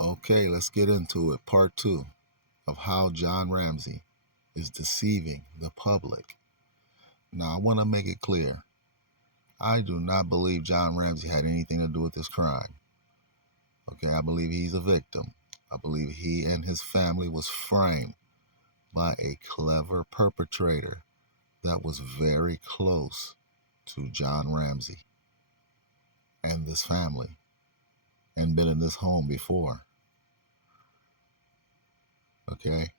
Okay, let's get into it. Part 2 of how John Ramsey is deceiving the public. Now, I want to make it clear. I do not believe John Ramsey had anything to do with this crime. Okay, I believe he's a victim. I believe he and his family was framed by a clever perpetrator that was very close to John Ramsey and this family and been in this home before. Okay?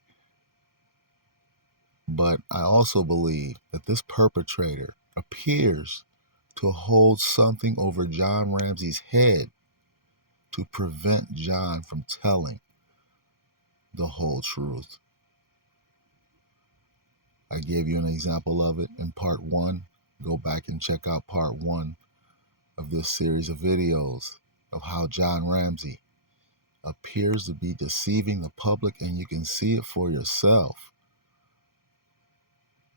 But I also believe that this perpetrator appears to hold something over John Ramsey's head to prevent John from telling the whole truth. I gave you an example of it in part 1. Go back and check out part 1 of this series of videos of how John Ramsey appears to be deceiving the public, and you can see it for yourself.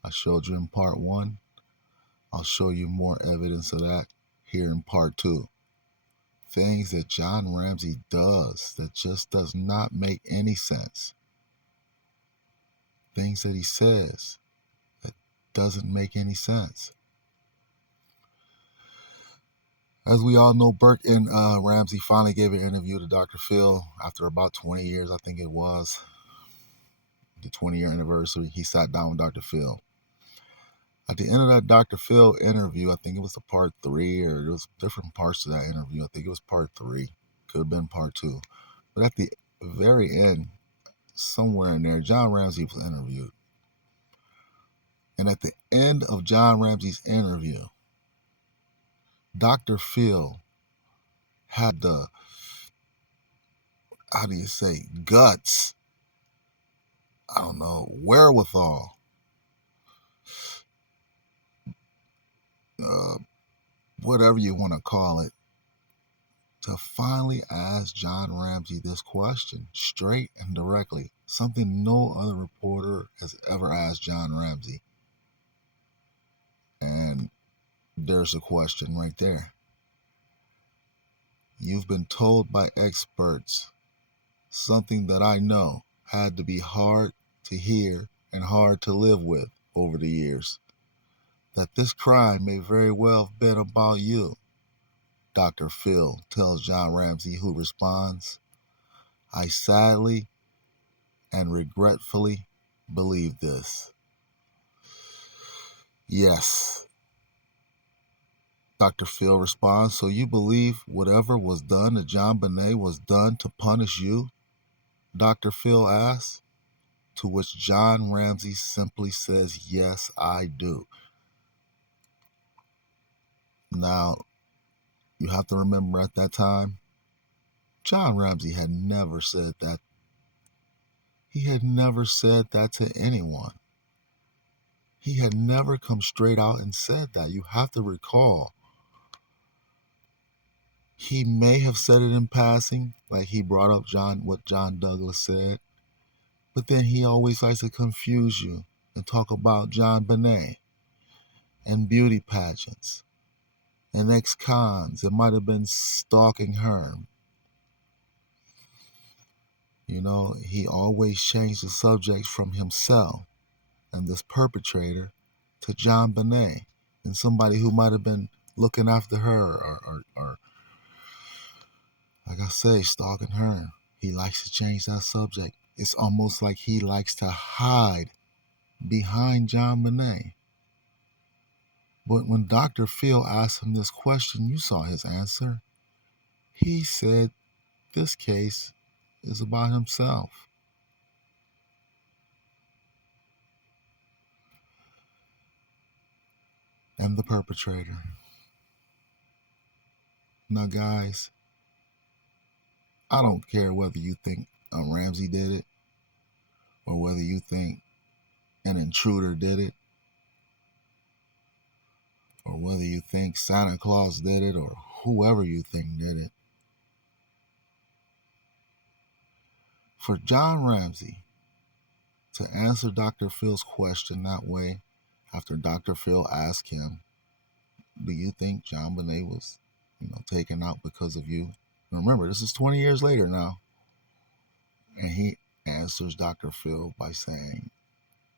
I showed you in part 1. I'll show you more evidence of that here in part 2. Things that John Ramsey does that just does not make any sense. Things that he says that doesn't make any sense. As we all know, Burke and Ramsey finally gave an interview to Dr. Phil after about 20 years, I think it was. The 20-year anniversary, he sat down with Dr. Phil. At the end of that Dr. Phil interview, I think it was the part 3, or there was different parts to that interview. I think it was part 3. Could have been part 2. But at the very end, somewhere in there, John Ramsey was interviewed. And at the end of John Ramsey's interview, Dr. Phil had the, guts, wherewithal, whatever you want to call it, to finally ask John Ramsey this question straight and directly, something no other reporter has ever asked John Ramsey. And there's a question right there. You've been told by experts something that I know had to be hard to hear and hard to live with over the years, that this crime may very well have been about you. Dr. Phil tells John Ramsey, who responds, I sadly and regretfully believe this. Yes. Dr. Phil responds, so you believe whatever was done to JonBenet was done to punish you? Dr. Phil asks, to which John Ramsey simply says, yes, I do. Now, you have to remember at that time, John Ramsey had never said that. He had never said that to anyone. He had never come straight out and said that. You have to recall. He may have said it in passing, like he brought up what John Douglas said, but then he always likes to confuse you and talk about JonBenet and beauty pageants and ex-cons that might have been stalking her. You know, he always changed the subject from himself and this perpetrator to JonBenet and somebody who might have been looking after her or like I say, stalking her. He likes to change that subject. It's almost like he likes to hide behind JonBenet. But when Dr. Phil asked him this question, you saw his answer. He said this case is about himself. And the perpetrator. Now, guys, I don't care whether you think Ramsey did it or whether you think an intruder did it or whether you think Santa Claus did it or whoever you think did it. For John Ramsey to answer Dr. Phil's question that way, after Dr. Phil asked him, do you think JonBenet was, taken out because of you? And remember, this is 20 years later now. And he answers Dr. Phil by saying,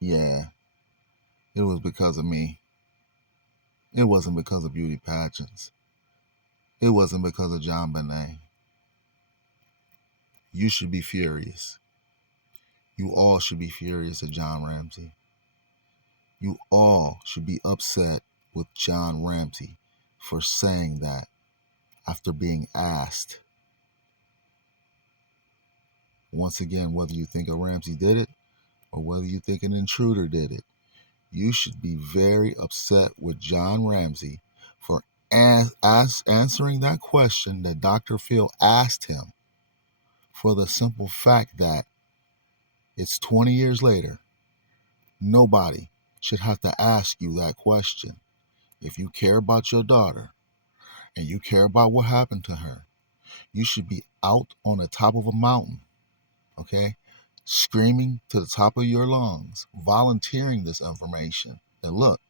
yeah, it was because of me. It wasn't because of beauty pageants. It wasn't because of JonBenet. You should be furious. You all should be furious at John Ramsey. You all should be upset with John Ramsey for saying that after being asked. Once again, whether you think a Ramsey did it or whether you think an intruder did it, you should be very upset with John Ramsey for answering that question that Dr. Phil asked him, for the simple fact that it's 20 years later. Nobody should have to ask you that question. If you care about your daughter and you care about what happened to her, you should be out on the top of a mountain, okay? Screaming to the top of your lungs, volunteering this information. That look,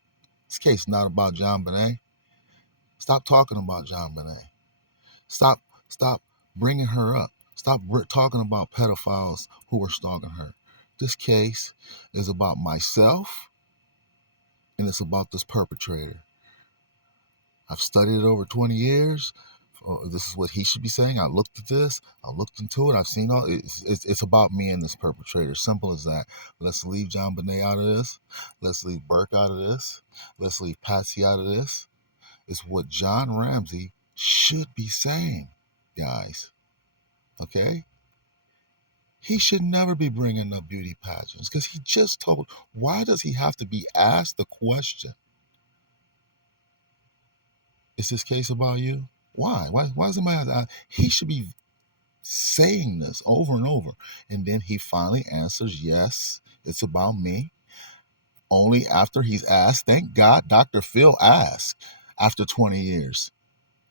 this case is not about JonBenet. Stop talking about JonBenet. Stop bringing her up. Stop talking about pedophiles who were stalking her. This case is about myself and it's about this perpetrator. I've studied it over 20 years. This is what he should be saying. I looked at this. I looked into it. I've seen all. It's about me and this perpetrator. Simple as that. Let's leave JonBenet out of this. Let's leave Burke out of this. Let's leave Patsy out of this. It's what John Ramsey should be saying, guys. Okay? He should never be bringing up beauty pageants because he just told. Why does he have to be asked the question? Is this case about you? Why? Why is somebody? He should be saying this over and over. And then he finally answers, yes, it's about me. Only after he's asked. Thank God Dr. Phil asked after 20 years.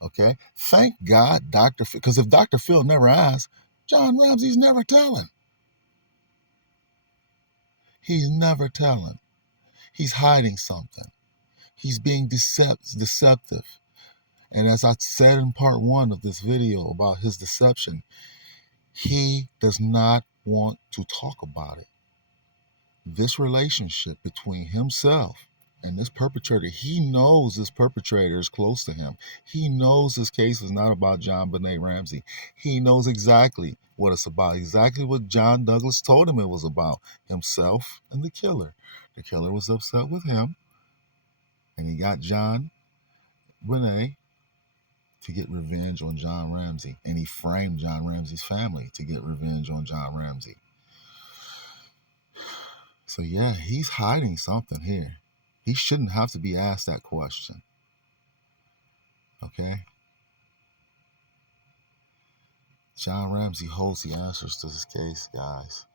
Okay? Thank God Dr. Phil. Because if Dr. Phil never asked, John Ramsey's never telling. He's never telling. He's hiding something. He's being deceptive. And as I said in part 1 of this video about his deception, he does not want to talk about it. This relationship between himself and this perpetrator, he knows this perpetrator is close to him. He knows this case is not about JonBenet Ramsey. He knows exactly what it's about, exactly what John Douglas told him it was about, himself and the killer. The killer was upset with him, and he got JonBenet to get revenge on John Ramsey, and he framed John Ramsey's family to get revenge on John Ramsey. So yeah, he's hiding something here. He shouldn't have to be asked that question. Okay? John Ramsey holds the answers to this case, guys.